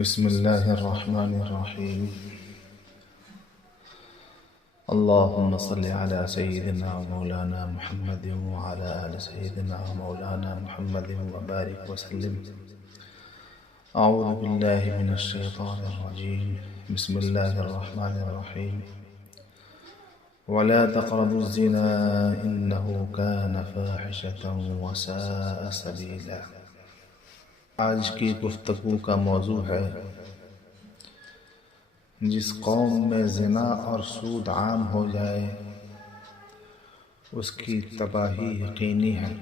بسم الله الرحمن الرحيم. اللهم صل على سيدنا ومولانا محمد وعلى آل سيدنا ومولانا محمد وبارك وسلم. أعوذ بالله من الشيطان الرجيم. بسم الله الرحمن الرحيم. ولا تقربوا الزنا إنه كان فاحشة وساء سبيلا. آج کی گفتگو کا موضوع ہے جس قوم میں زنا اور سود عام ہو جائے اس کی تباہی یقینی ہے۔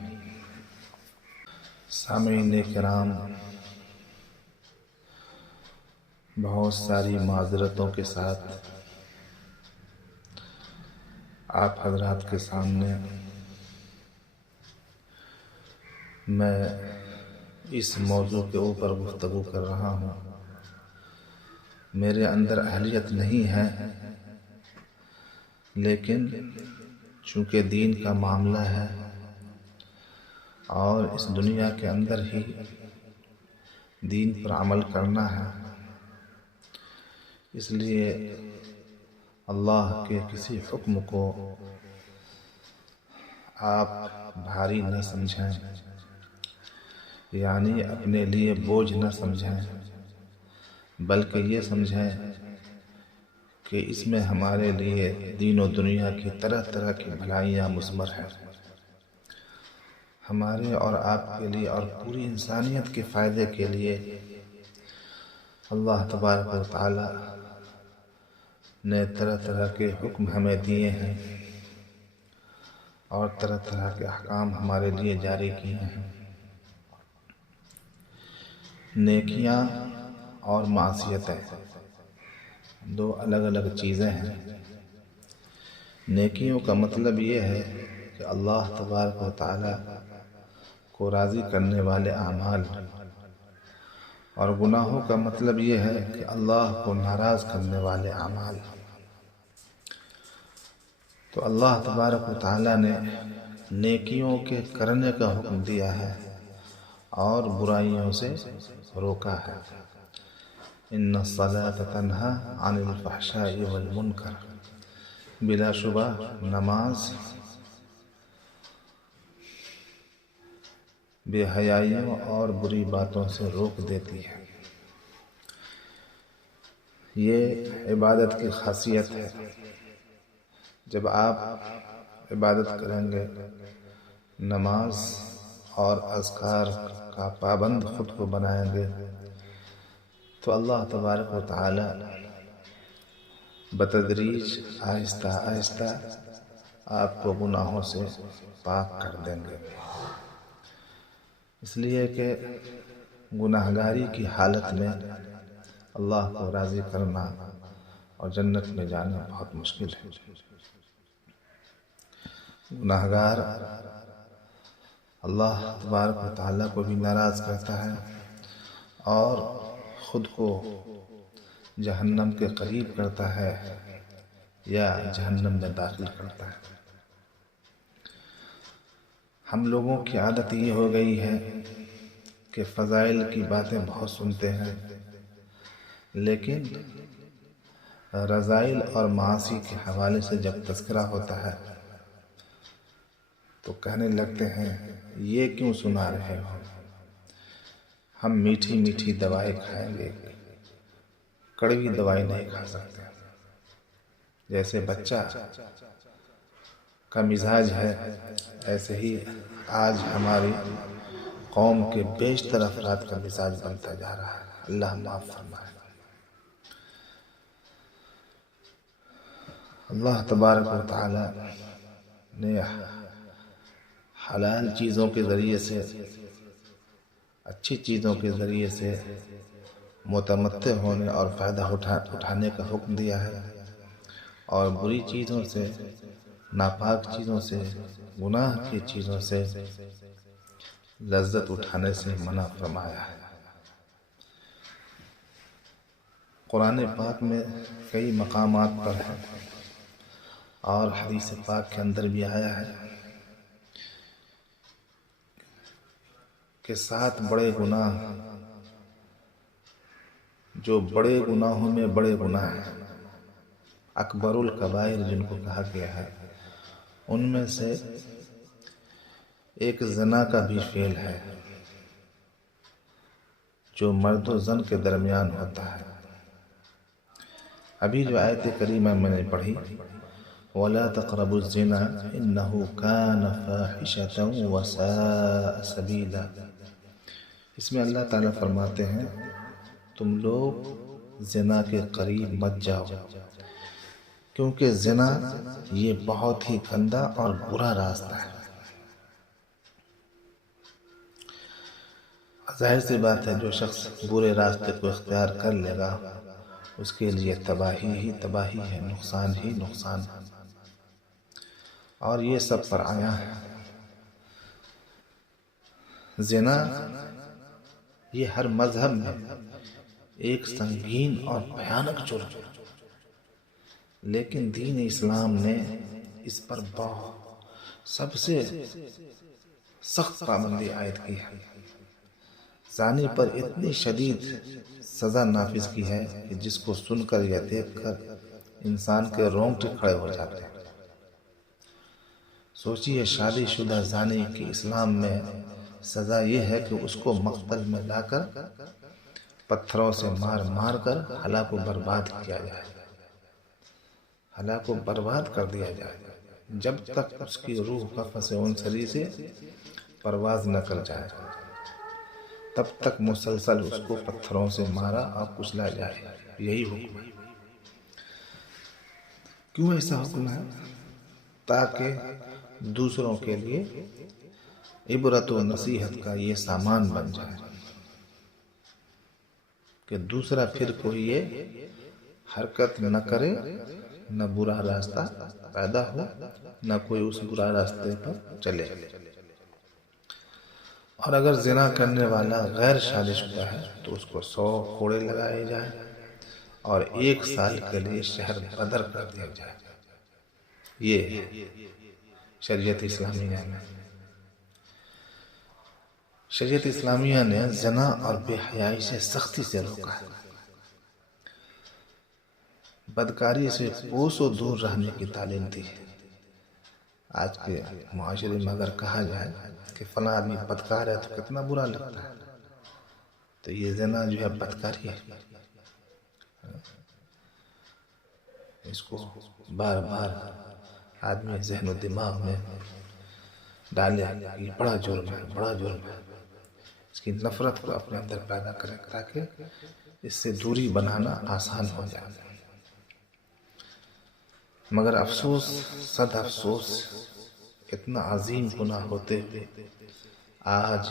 سامعین کرام، بہت ساری معذرتوں کے ساتھ آپ حضرات کے سامنے میں اس موضوع کے اوپر گفتگو کر رہا ہوں۔ میرے اندر اہلیت نہیں ہے، لیکن چونکہ دین کا معاملہ ہے اور اس دنیا کے اندر ہی دین پر عمل کرنا ہے، اس لیے اللہ کے کسی حکم کو آپ بھاری نہ سمجھیں، یعنی اپنے لیے بوجھ نہ سمجھیں، بلکہ یہ سمجھیں کہ اس میں ہمارے لیے دین و دنیا کی طرح طرح کی بھلائیاں مثمر ہیں۔ ہمارے اور آپ کے لیے اور پوری انسانیت کے فائدے کے لیے اللہ تبارک و تعالی نے طرح طرح کے حکم ہمیں دیے ہیں اور طرح طرح کے احکام ہمارے لیے جاری کیے ہیں۔ نیکیاں اور معصیتیں دو الگ الگ چیزیں ہیں۔ نیکیوں کا مطلب یہ ہے کہ اللہ تبارک و تعالی کو راضی کرنے والے اعمال، اور گناہوں کا مطلب یہ ہے کہ اللہ کو ناراض کرنے والے اعمال۔ تو اللہ تبارک و تعالی نے نیکیوں کے کرنے کا حکم دیا ہے اور برائیوں سے روکا ہے۔ ان الصلاۃ تنہی عن الفحشاء والمنکر، بلا شبہ نماز بے حیائیوں اور بری باتوں سے روک دیتی ہے۔ یہ عبادت کی خاصیت ہے۔ جب آپ عبادت کریں گے، نماز اور اذکار کا پابند خود کو بنائیں گے، تو اللہ تبارک و تعالی بتدریج آہستہ آہستہ آپ کو گناہوں سے پاک کر دیں گے، اس لیے کہ گناہگاری کی حالت میں اللہ کو راضی کرنا اور جنت میں جانا بہت مشکل ہے۔ گناہگار اللہ تبارک و تعالیٰ کو بھی ناراض کرتا ہے اور خود کو جہنم کے قریب کرتا ہے یا جہنم میں داخل کرتا ہے۔ ہم لوگوں کی عادت یہ ہو گئی ہے کہ فضائل کی باتیں بہت سنتے ہیں، لیکن رذائل اور معاصی کے حوالے سے جب تذکرہ ہوتا ہے تو کہنے لگتے ہیں یہ کیوں سنا رہے ہو، ہم میٹھی میٹھی دوائی کھائیں گے، کڑوی دوائی نہیں کھا سکتے۔ جیسے بچہ کا مزاج ہے، ایسے ہی آج ہماری قوم کے بیشتر افراد کا مزاج بنتا جا رہا ہے۔ اللہ معاف فرمائے۔ اللہ تبارک و تعالی نے حلال چیزوں کے ذریعے سے، اچھی چیزوں کے ذریعے سے متمتع ہونے اور فائدہ اٹھانے کا حکم دیا ہے، اور بری چیزوں سے، ناپاک چیزوں سے، گناہ کی چیزوں سے لذت اٹھانے سے منع فرمایا ہے۔ قرآن پاک میں کئی مقامات پر ہے اور حدیث پاک کے اندر بھی آیا ہے کہ 7 بڑے گناہ جو بڑے گناہوں میں بڑے گناہ ہیں، اکبر الکبائر جن کو کہا گیا ہے، ان میں سے ایک زنا کا بھی فعل ہے جو مرد و زن کے درمیان ہوتا ہے۔ ابھی جو آیت کریمہ میں نے پڑھی، وَلَا تَقْرَبُوا الزِّنَا إِنَّهُ كَانَ فَاحِشَةً وَسَاءَ سَبِيلًا، اس میں اللہ تعالیٰ فرماتے ہیں تم لوگ زنا کے قریب مت جاؤ، کیونکہ زنا یہ بہت ہی گندا اور برا راستہ ہے۔ ظاہر سی بات ہے جو شخص برے راستے کو اختیار کر لے گا اس کے لیے تباہی ہی تباہی ہے، نقصان ہی نقصان ہے، اور یہ سب پر آیا ہے۔ زنا یہ ہر مذہب میں ایک سنگین اور بھیانک جرم ہے، لیکن دین اسلام نے اس پر سب سے سخت پابندی عائد کی ہے۔ زانی پر اتنی شدید سزا نافذ کی ہے کہ جس کو سن کر یا دیکھ کر انسان کے رونگٹے کھڑے ہو جاتے ہیں۔ سوچیے شادی شدہ زانی کی اسلام میں سزا یہ ہے کہ اس کو مقتل میں لا کر پتھروں سے مار مار کر ہلاک و برباد کیا جائے، ہلاک و برباد کر دیا جائے، جب تک اس کی روح قفس عنصری سے پرواز نہ کر جائے تب تک مسلسل اس کو پتھروں سے مارا اور کچلا جائے۔ یہی حکم ہے۔ کیوں ایسا حکم ہے؟ تاکہ دوسروں کے لیے عبرت و نصیحت کا یہ سامان بن جائے کہ دوسرا پھر کوئی یہ حرکت نہ کرے، نہ برا راستہ پیدا ہو، نہ کوئی اس برا راستے پر چلے۔ اور اگر زنا کرنے والا غیر شادی شدہ ہے تو اس کو 100 کوڑے لگائے جائیں اور 1 سال کے لیے شہر بدر کر دیا جائے۔ یہ شریعت اسلامیہ میں، شریعت اسلامیہ نے زنا اور بے حیائی سے سختی سے روکا ہے۔ بدکاری سے کوسوں دور رہنے کی تعلیم دی ہے۔ آج کے معاشرے میں اگر کہا جائے کہ فلاں آدمی بدکار ہے تو کتنا برا لگتا ہے، تو یہ زنا جو ہے بدکاری ہے۔ اس کو بار بار آدمی ذہن و دماغ میں ڈالے، یہ بڑا جرم ہے، بڑا جرم ہے، اس کی نفرت کو اپنے اندر پیدا کرے تاکہ اس سے دوری بنانا آسان ہو جائے۔ مگر افسوس، صد افسوس، اتنا عظیم گناہ ہوتے ہوئے آج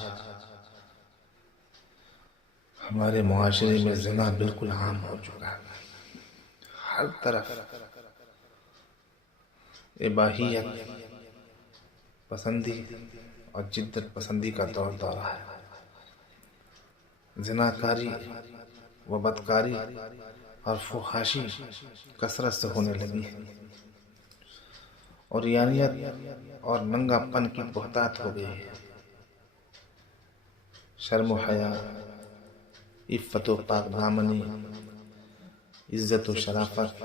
ہمارے معاشرے میں زنا بالکل عام ہو چکا ہے۔ ہر طرف اباحیت پسندی اور جدت پسندی کا دور دورہ ہے۔ زناکاری و بدکاری اور فحاشی کثرت سے ہونے لگی ہے، اور عریانیت اور ننگا پن کی بہتات ہو گئی ہے۔ شرم و حیا، عفت و پاک دامنی، عزت و شرافت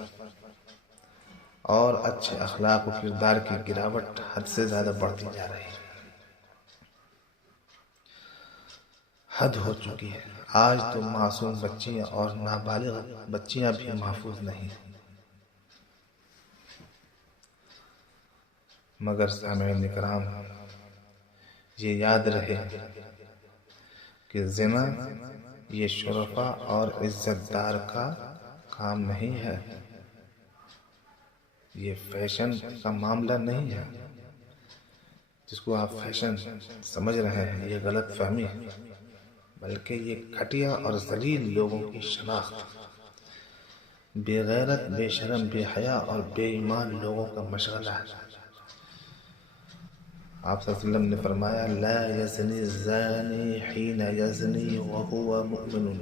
اور اچھے اخلاق و کردار کی گراوٹ حد سے زیادہ بڑھتی جا رہی ہے، حد ہو چکی ہے۔ آج تو معصوم بچیاں اور نابالغ بچیاں بھی محفوظ نہیں، مگر سامعین کرام یہ یاد رہے کہ زنا یہ شرفاء اور عزت دار کا کام نہیں ہے، یہ فیشن کا معاملہ نہیں ہے۔ جس کو آپ فیشن سمجھ رہے ہیں یہ غلط فہمی ہے، بلکہ یہ گھٹیا اور ذلیل لوگوں کی شناخت، بے غیرت، بے شرم، بے حیا اور بے ایمان لوگوں کا مشغلہ ہے۔ آپ صلی اللہ علیہ وسلم نے فرمایا لا یزنی الزانی حین یزنی وہو مؤمن۔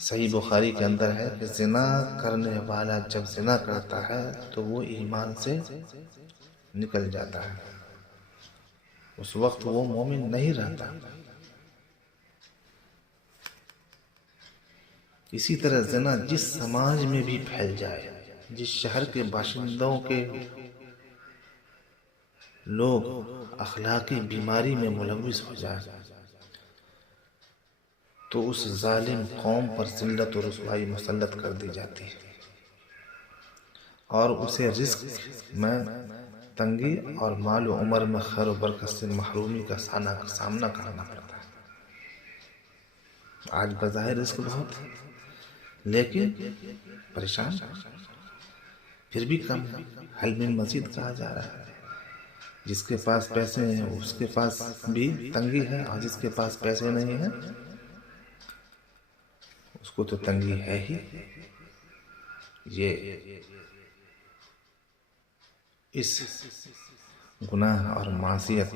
صحیح بخاری کے اندر ہے کہ زنا کرنے والا جب زنا کرتا ہے تو وہ ایمان سے نکل جاتا ہے، اس وقت وہ مومن نہیں رہتا۔ اسی طرح زنا جس سماج میں بھی پھیل جائے، جس شہر کے باشندوں کے لوگ اخلاقی بیماری میں ملوث ہو جائے تو اس ظالم قوم پر ذلت و رسوائی مسلط کر دی جاتی ہے اور اسے رزق میں تنگی اور مال و عمر میں خیر و برکت سے محرومی کا سامنا کرنا پڑتا ہے۔ آج بظاہر رزق بہت ہے لیکن پریشان، پھر بھی کم، حل من مزید کہا جا رہا ہے۔ جس کے پاس پیسے ہیں اس کے پاس بھی تنگی ہے، اور جس کے پاس پیسے نہیں ہیں اس کو تو تنگی ہے ہی۔ یہ اس گناہ اور معصیت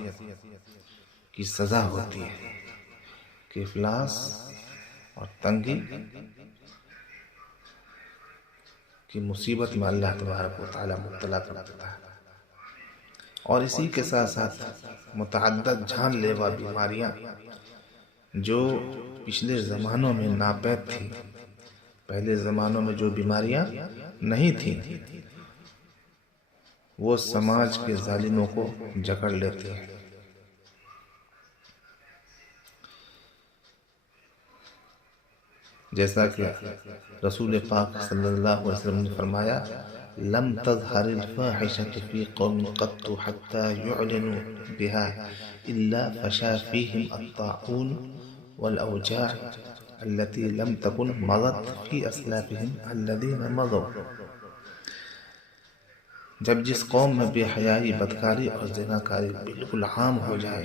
کی سزا ہوتی ہے کہ افلاس اور تنگی کی مصیبت میں اللہ تبارک و تعالی مبتلا کر دیتا ہے۔ اور اسی کے ساتھ ساتھ متعدد جان لیوا بیماریاں جو پچھلے زمانوں میں ناپید تھیں، پہلے زمانوں میں جو بیماریاں نہیں تھیں وہ سماج کے ظالموں کو جکڑ لیتے ہیں۔ جیسا کہ رسول پاک صلی اللہ علیہ وسلم نے فرمایا، لم تظہر الفاحشة في قوم قط حتى يعلنوا بها إلا فشا فيهم الطاعون والأوجاع التي لم تكن مضت في أسلافهم الذين مضوا۔ جب جس قوم میں بے حیائی، بدکاری اور زناکاری بالکل عام ہو جائے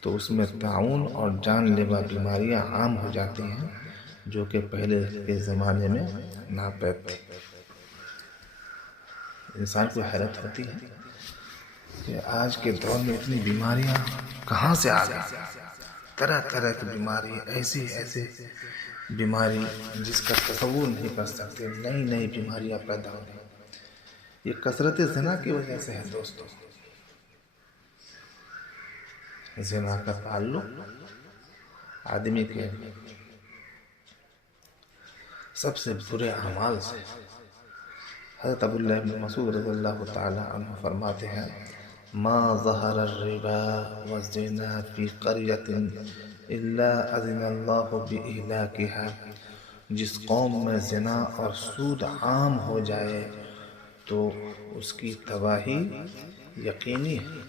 تو اس میں طاعون اور جان لیوا بیماریاں عام ہو جاتی ہیں جو کہ پہلے کے زمانے میں ناپید تھی۔ انسان کو حیرت ہوتی ہے کہ آج کے دور میں اتنی بیماریاں کہاں سے آ گئی، طرح طرح کی بیماری، ایسی بیماری جس کا تصور نہیں کر سکتے، نئی نئی بیماریاں پیدا ہو رہی ہیں۔ یہ کثرت زنا کی وجہ سے ہے دوستو۔ زنا کا تعلق آدمی کے سب سے برے اعمال سے۔ حضرت عبداللہ بن مسعود رضی اللہ تعالی عنہ فرماتے ہیں، ما ظہر الربا والزنا فی قریۃ الا اذن اللہ بإہلاکها۔ جس قوم میں زنا اور سود عام ہو جائے تو اس کی تباہی یقینی ہے۔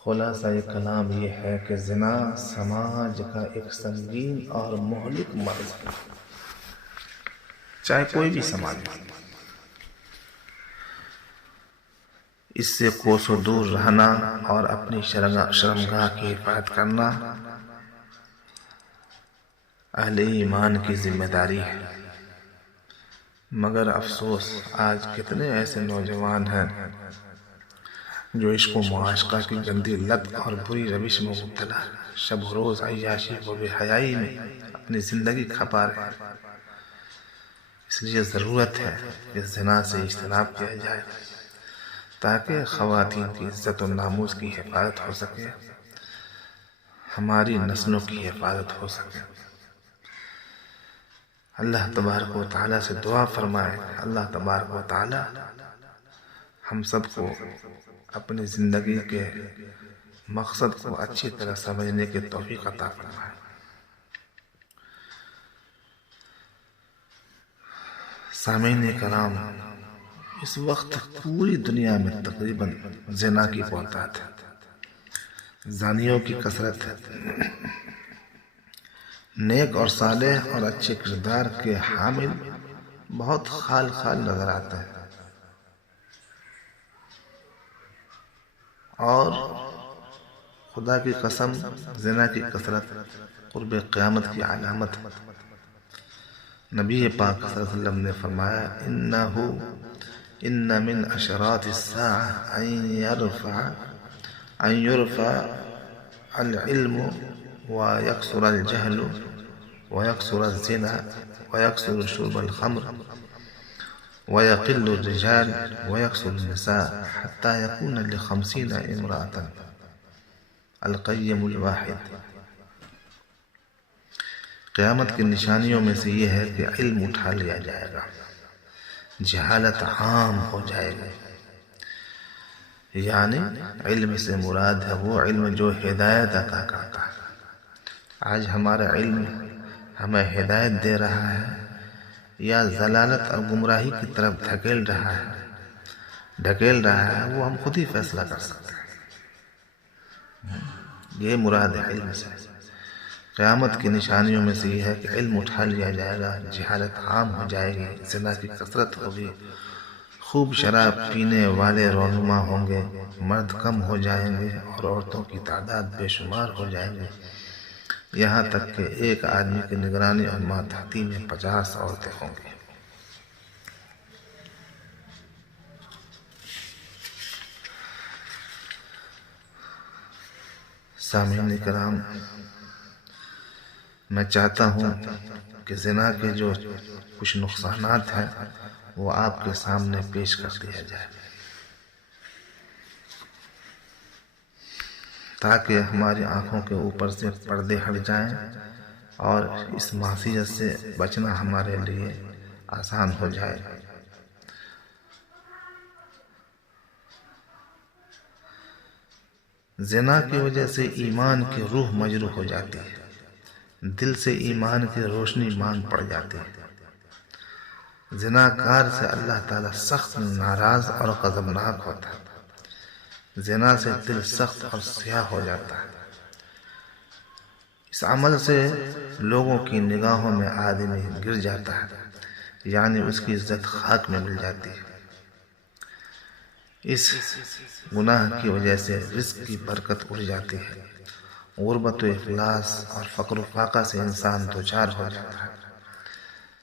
خلاصہ یہ کلام یہ ہے کہ زنا سماج کا ایک سنگین اور مہلک مرض ہے، چاہے کوئی بھی سماج ہو۔ اس سے کوسوں دور رہنا اور اپنی شرمگاہ کی حفاظت کرنا اہل ایمان کی ذمہ داری ہے۔ مگر افسوس آج کتنے ایسے نوجوان ہیں جو عشق و معاشقہ کی گندی لت اور بری روش میں مبتلا، شب و روز عیاشی و بے حیائی میں اپنی زندگی کھپا رہے ہیں۔ اس لیے ضرورت ہے کہ زنا سے اجتناب کیا جائے تاکہ خواتین کی عزت و ناموس کی حفاظت ہو سکے، ہماری نسلوں کی حفاظت ہو سکے۔ اللہ تبارک و تعالیٰ سے دعا فرمائے، اللہ تبارک و تعالیٰ ہم سب کو اپنی زندگی کے مقصد کو اچھی طرح سمجھنے کی توفیق عطا فرمائے۔ سامعین کرام، اس وقت پوری دنیا میں تقریباً زنا کی بہتات ہے، زانیوں کی کثرت ہے۔ نیک اور صالح اور اچھے کردار کے حامل بہت خال نظر آتے ہیں، اور خدا کی قسم زنا کی کثرت قرب قیامت کی علامت ہے۔ نبی پاک صلی اللہ علیہ وسلم نے فرمایا، ان من اشراط الساعة ان يرفع العلم ويكثر الجهل ويكثر الزنا ويكثر شرب الخمر ويقل الرجال ويكثر النساء حتى يكون ل50 امرأة القیم الواحد۔ قیامت کی نشانیوں میں سے یہ ہے کہ علم اٹھا لیا جائے گا، جہالت عام ہو جائے گی۔ یعنی علم سے مراد ہے وہ علم جو ہدایت عطا کرتا ہے۔ آج ہمارا علم ہمیں ہدایت دے رہا ہے یا ضلالت اور گمراہی کی طرف ڈھکیل رہا ہے وہ ہم خود ہی فیصلہ کر سکتے ہیں۔ یہ مراد ہے علم سے۔ قیامت کی نشانیوں میں سے یہ ہے کہ علم اٹھا لیا جائے گا، جہالت عام ہو جائے گی، زنا کی کثرت ہوگی، خوب شراب پینے والے رونما ہوں گے، مرد کم ہو جائیں گے اور عورتوں کی تعداد بے شمار ہو جائیں گے، یہاں تک کہ ایک آدمی کی نگرانی اور ماتحتی میں 50 عورتیں ہوں گی۔ سامعین کرام، میں چاہتا ہوں کہ زنا کے جو کچھ نقصانات ہیں وہ آپ کے سامنے پیش کر دیا جائے، تاکہ ہماری آنکھوں کے اوپر سے پردے ہٹ جائیں اور اس معصیت سے بچنا ہمارے لیے آسان ہو جائے۔ زنا کی وجہ سے ایمان کی روح مجروح ہو جاتی ہے، دل سے ایمان کی روشنی ماند پڑ جاتی ہے۔ زناکار سے اللہ تعالیٰ سخت ناراض اور غضبناک ہوتا ہے۔ زنا سے دل سخت اور سیاہ ہو جاتا ہے۔ اس عمل سے لوگوں کی نگاہوں میں آدمی گر جاتا ہے، یعنی اس کی عزت خاک میں مل جاتی ہے۔ اس گناہ کی وجہ سے رزق کی برکت اڑ جاتی ہے، غربت و افلاس اور فقر و فاقہ سے انسان دوچار ہو جاتا ہے،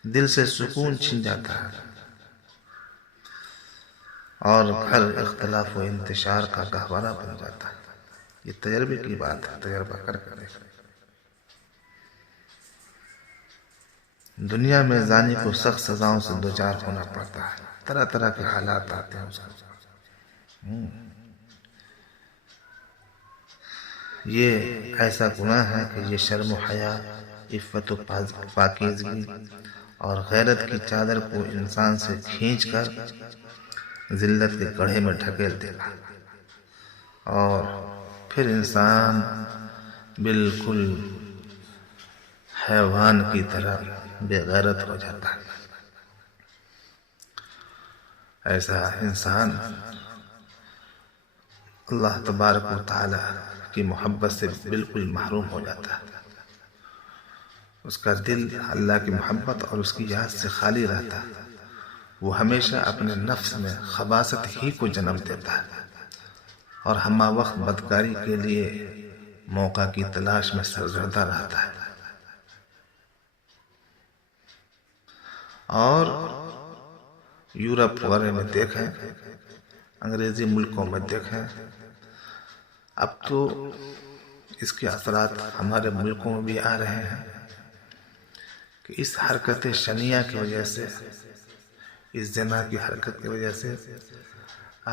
دل سے سکون چھن جاتا ہے اور گھر اختلاف و انتشار کا گہوارہ بن جاتا ہے۔ یہ تجربے کی بات ہے، تجربہ کر کے دیکھیں۔ دنیا میں زانی کو سخت سزاؤں سے دوچار ہونا پڑتا ہے، طرح طرح کے حالات آتے ہیں اس کو۔ یہ ایسا گناہ ہے کہ یہ شرم و حیا، عفت و پاکیزگی اور غیرت کی چادر کو انسان سے کھینچ کر ذلت کے گڑھے میں ڈھکیل دیتا ہے، اور پھر انسان بالکل حیوان کی طرح بے غیرت ہو جاتا ہے۔ ایسا انسان اللہ تبارک و تعالی کی محبت سے بالکل محروم ہو جاتا ہے۔ اس کا دل اللہ کی محبت اور اس کی یاد سے خالی رہتا ہے۔ وہ ہمیشہ اپنے نفس میں خباثت ہی کو جنم دیتا ہے اور ہمہ وقت بدکاری کے لیے موقع کی تلاش میں سرگردہ رہتا ہے۔ اور یورپ وغیرہ میں دیکھیں، انگریزی ملکوں میں دیکھیں، اب تو اس کے اثرات ہمارے ملکوں میں بھی آ رہے ہیں کہ اس حرکت شنیعہ کی وجہ سے، اس زنا کی حرکت کی وجہ سے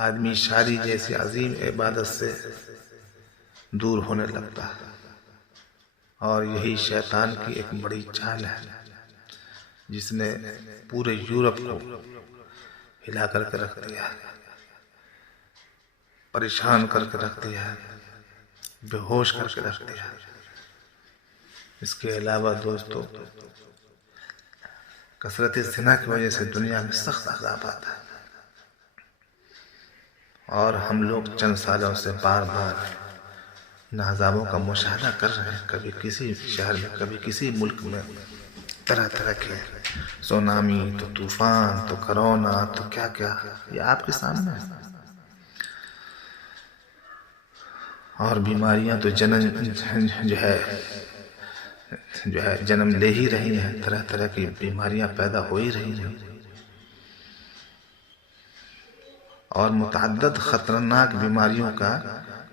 آدمی شادی جیسی عظیم عبادت سے دور ہونے لگتا ہے، اور یہی شیطان کی ایک بڑی چال ہے جس نے پورے یورپ کو ہلا کر کے رکھ دیا ہے، پریشان کر کے رکھ دیا ہے، بے ہوش کر کے رکھ دیا ہے۔ اس کے علاوہ دوستو، کثرت زنا کی وجہ سے دنیا میں سخت عذاب آتا ہے، اور ہم لوگ چند سالوں سے بار بار ان عذابوں کا مشاہدہ کر رہے ہیں، کبھی کسی شہر میں، کبھی کسی ملک میں، طرح طرح کے سونامی، تو طوفان، تو کرونا، تو کیا کیا، یہ آپ کے سامنے ہے۔ اور بیماریاں تو جنم لے ہی رہی ہیں، طرح طرح کی بیماریاں پیدا ہو ہی رہی ہیں، اور متعدد خطرناک بیماریوں کا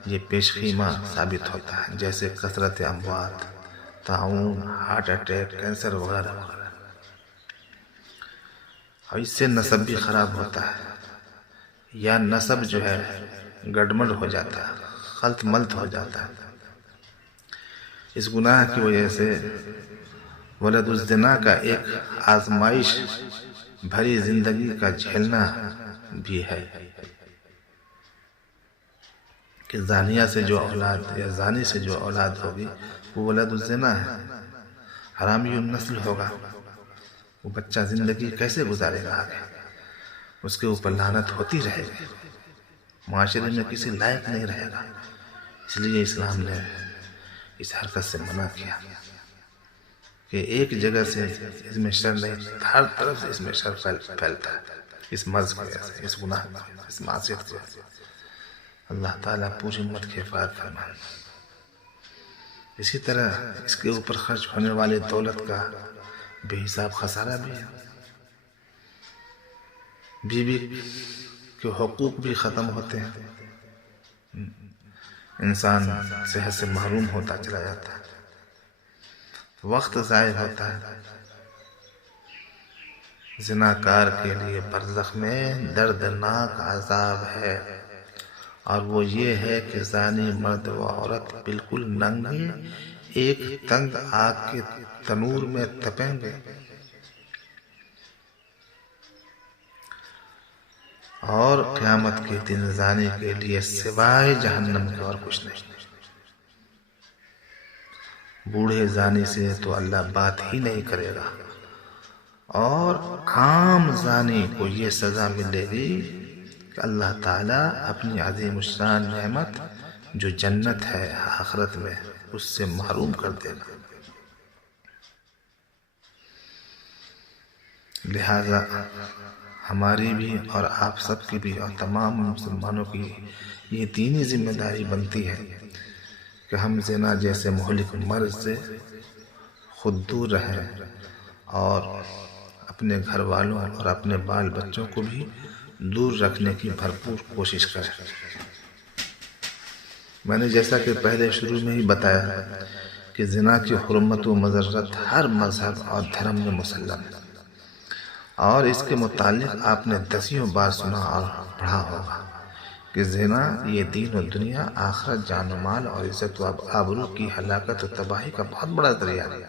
یہ پیش خیمہ ثابت ہوتا ہے، جیسے کثرت اموات، طاعون، ہارٹ اٹیک، کینسر وغیرہ وغیرہ۔ اور اس سے نسب بھی خراب ہوتا ہے، یا نسب گڑبڑ ہو جاتا ہے، خلط ملط ہو جاتا ہے، اس گناہ کی وجہ سے ولد الزنا کا ایک آزمائش بھری زندگی کا جھیلنا بھی ہے کہ زانیہ سے جو اولاد یا زانی سے جو اولاد ہوگی وہ ولد الزنا ہے، حرامی النسل ہوگا. وہ بچہ زندگی کیسے گزارے گا آگے؟ اس کے اوپر لعنت ہوتی رہے گی، معاشرے میں کسی لائق نہیں رہے گا. اس لیے اسلام نے اس حرکت سے منع کیا کہ ایک جگہ سے اس میں شر نہیں، ہر طرف سے اس میں شر پھیلتا ہے، اس مرض کی وجہ سے، اس گناہ کی وجہ سے، اس معصیت کی وجہ سے. اللہ تعالیٰ پوری امت کی حفاظت فرمائے. اسی طرح اس کے اوپر خرچ ہونے والے دولت کا بے حساب خسارہ بھی ہے. بیوی کے حقوق بھی ختم ہوتے ہیں، انسان صحت سے محروم ہوتا چلا جاتا ہے، وقت ضائع ہوتا ہے. زناکار کے لیے برزخ میں دردناک عذاب ہے، اور وہ یہ ہے کہ زانی مرد و عورت بالکل ننگے ایک تنگ آگ کے تنور میں تپیں گے، اور قیامت کے دن زانی کے لیے سوائے جہنم کے اور کچھ نہیں. بوڑھے زانی سے تو اللہ بات ہی نہیں کرے گا، اور عام زانی کو یہ سزا ملے گی کہ اللہ تعالیٰ اپنی عظیم الشان نعمت جو جنت ہے آخرت میں اس سے محروم کر دے گا. لہذا ہماری بھی اور آپ سب کی بھی اور تمام مسلمانوں کی یہ دینی ذمہ داری بنتی ہے کہ ہم زنا جیسے مہلک مرض سے خود دور رہیں، اور اپنے گھر والوں اور اپنے بال بچوں کو بھی دور رکھنے کی بھرپور کوشش کریں. میں نے جیسا کہ پہلے شروع میں ہی بتایا کہ زنا کی حرمت و مضرت ہر مذہب اور دھرم میں مسلم ہے، اور اس کے متعلق آپ نے دسیوں بار سنا اور پڑھا ہوگا کہ زنا یہ دین و دنیا، آخرت، جان و مال اور عزت و آبرو کی ہلاکت و تباہی کا بہت بڑا ذریعہ ہے.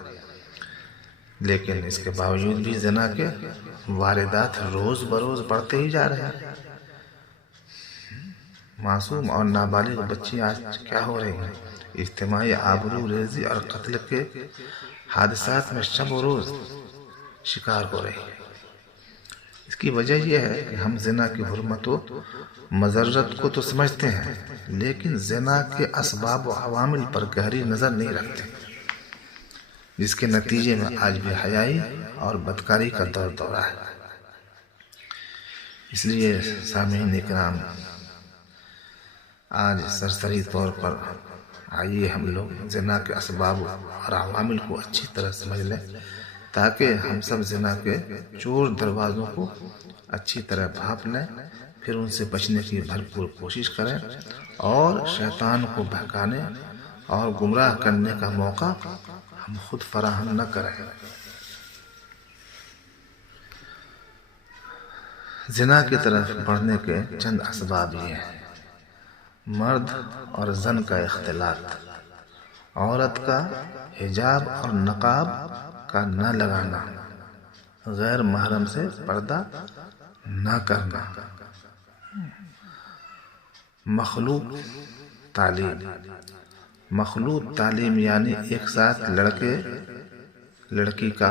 لیکن اس کے باوجود بھی زنا کے واردات روز بروز بڑھتے ہی جا رہے ہیں. معصوم اور نابالغ بچی آج کیا ہو رہی ہیں؟ اجتماعی آبرو ریزی اور قتل کے حادثات میں شب و روز شکار ہو رہی ہیں. اس کی وجہ یہ ہے کہ ہم زنا کی حرمت و مضرت کو تو سمجھتے ہیں، لیکن زنا کے اسباب و عوامل پر گہری نظر نہیں رکھتے، جس کے نتیجے میں آج بھی حیائی اور بدکاری کا دور دورہ ہے. اس لیے سامعین اکرام، آج سرسری طور پر آئیے ہم لوگ زنا کے اسباب اور عوامل کو اچھی طرح سمجھ لیں، تاکہ ہم سب زنا کے چور دروازوں کو اچھی طرح بھانپ لیں، پھر ان سے بچنے کی بھرپور کوشش کریں، اور شیطان کو بہکانے اور گمراہ کرنے کا موقع ہم خود فراہم نہ کریں. زنا کی طرف بڑھنے کے چند اسباب یہ ہیں: مرد اور زن کا اختلاط، عورت کا حجاب اور نقاب کا نہ لگانا، غیر محرم سے پردہ نہ کرنا، مخلوط تعلیم. مخلوط تعلیم یعنی ایک ساتھ لڑکے لڑکی کا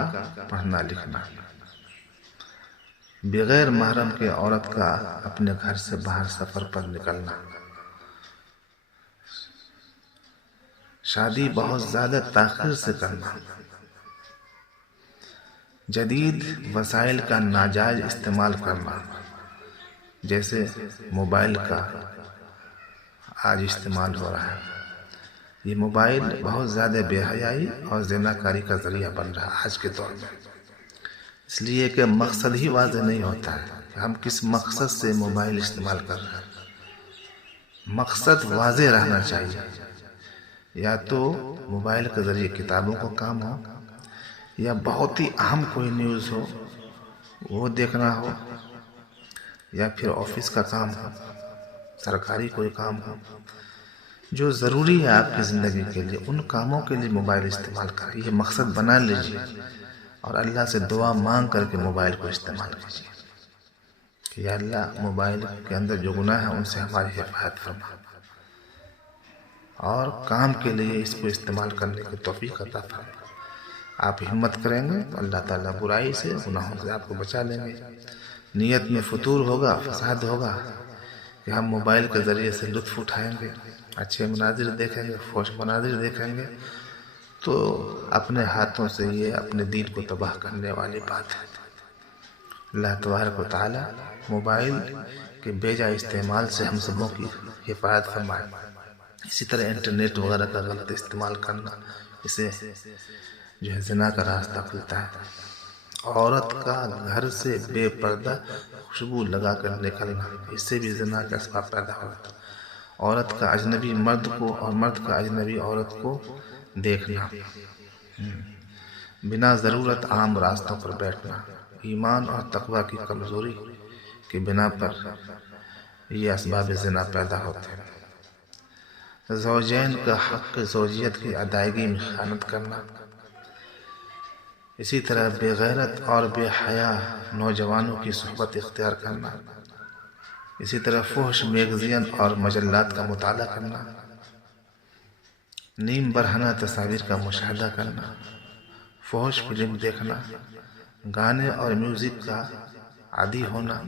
پڑھنا لکھنا، بغیر محرم کے عورت کا اپنے گھر سے باہر سفر پر نکلنا، شادی بہت زیادہ تاخیر سے کرنا، جدید وسائل کا ناجائز استعمال کرنا، جیسے موبائل کا آج استعمال ہو رہا ہے. یہ موبائل بہت زیادہ بے حیائی اور زناکاری کا ذریعہ بن رہا ہے آج کے دور میں، اس لیے کہ مقصد ہی واضح نہیں ہوتا ہے کہ ہم کس مقصد سے موبائل استعمال کر رہے ہیں. مقصد واضح رہنا چاہیے، یا تو موبائل کے ذریعے کتابوں کو کام ہو، یا بہت ہی اہم کوئی نیوز ہو وہ دیکھنا ہو، یا پھر آفس کا کام ہو، سرکاری کوئی کام ہو، جو ضروری ہے آپ کی زندگی کے لیے ان کاموں کے لیے موبائل استعمال کریں، یہ مقصد بنا لیجیے اور اللہ سے دعا مانگ کر کے موبائل کو استعمال کیجیے کہ یا اللہ موبائل کے اندر جو گناہ ہے ان سے ہماری حفاظت فرما، اور کام کے لیے اس کو استعمال کرنے کی توفیق عطا فرما۔ آپ ہمت کریں گے تو اللہ تعالیٰ برائی سے، گناہوں سے آپ کو بچا لیں گے۔ نیت میں فطور ہوگا، فساد ہوگا کہ ہم موبائل کے ذریعے سے لطف اٹھائیں گے، اچھے مناظر دیکھیں گے، فحش مناظر دیکھیں گے، تو اپنے ہاتھوں سے یہ اپنے دین کو تباہ کرنے والی بات ہے۔ اللہ تبارک و تعالی موبائل کے بے جا استعمال سے ہم سبوں کی حفاظت فرمائے۔ اسی طرح انٹرنیٹ وغیرہ کا غلط استعمال کرنا، اسے جو ہے زنا کا راستہ کھلتا ہے۔ عورت کا گھر سے بے پردہ خوشبو لگا کر نکلنا، اس سے بھی زنا کا اسباب پیدا ہوتا ہے۔ عورت کا اجنبی مرد کو اور مرد کا اجنبی عورت کو دیکھنا، بنا ضرورت عام راستوں پر بیٹھنا، ایمان اور تقوی کی کمزوری کی بنا پر یہ اسباب زنا پیدا ہوتے ہیں۔ زوجین کا حق زوجیت کی ادائیگی میں خیانت کرنا، اسی طرح بے غیرت اور بے حیا نوجوانوں کی صحبت اختیار کرنا، اسی طرح فحش میگزین اور مجلات کا مطالعہ کرنا، نیم برہنہ تصاویر کا مشاہدہ کرنا، فحش فلم دیکھنا، گانے اور میوزک کا عادی ہونا،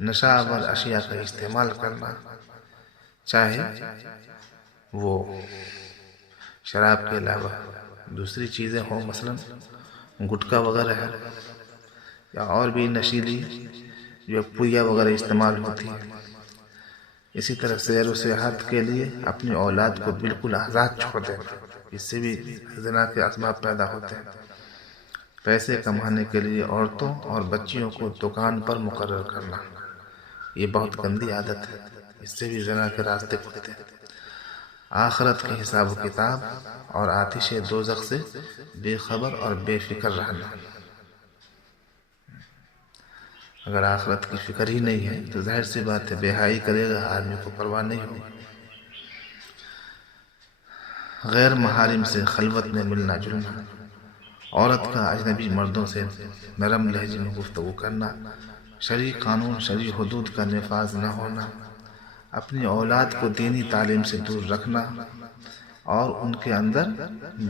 نشہ آور اشیاء کا استعمال کرنا، چاہے وہ شراب کے علاوہ دوسری چیزیں ہوں، مثلا گٹکا وغیرہ ہے یا اور بھی نشیلی جو پویا وغیرہ استعمال ہوتی ہے۔ اسی طرح سیر و سیاحت کے لیے اپنی اولاد کو بالکل آزاد چھوڑ دیں، اس سے بھی زنا کے اسباب پیدا ہوتے ہیں۔ پیسے کمانے کے لیے عورتوں اور بچیوں کو دکان پر مقرر کرنا، یہ بہت گندی عادت ہے، اس سے بھی زنا کے راستے کھلتے ہیں۔ آخرت کے حساب و کتاب اور آتش دوزخ سے بے خبر اور بے فکر رہنا، اگر آخرت کی فکر ہی نہیں ہے تو ظاہر سی بات ہے بے حیائی کرے گا، آدمی کو پرواہ نہیں ہوگی۔ غیر محارم سے خلوت میں ملنا جلنا، عورت کا اجنبی مردوں سے نرم لہجے میں گفتگو کرنا، شرعی قانون شرعی حدود کا نفاذ نہ ہونا، اپنی اولاد کو دینی تعلیم سے دور رکھنا اور ان کے اندر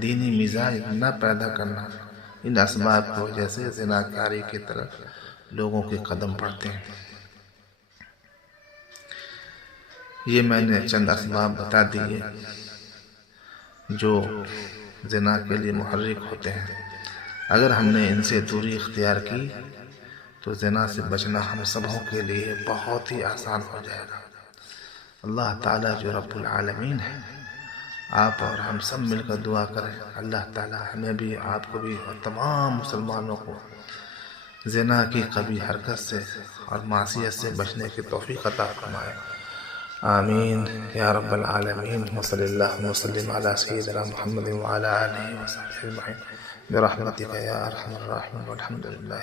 دینی مزاج نہ پیدا کرنا، ان اسباب کی وجہ سے زناکاری کی طرف لوگوں کے قدم بڑھتے ہیں۔ یہ میں نے چند اسباب بتا دیے جو زنا کے لیے محرک ہوتے ہیں۔ اگر ہم نے ان سے دوری اختیار کی تو زنا سے بچنا ہم سبوں کے لیے بہت ہی آسان ہو جائے گا۔ اللہ تعالیٰ جو رب العالمین ہے، آپ اور ہم سب مل کر دعا کریں، اللہ تعالیٰ ہمیں بھی، آپ کو بھی اور تمام مسلمانوں کو زنا کی قبیح حرکت سے اور معصیت سے بچنے کی توفیق عطا فرمائے۔ آمین یا رب العالمین۔ وصلی اللہ وسلم علی سیدنا محمد وعلی آلہ وصحبہ اجمعین برحمتک یا ارحم الراحمین والحمد للہ۔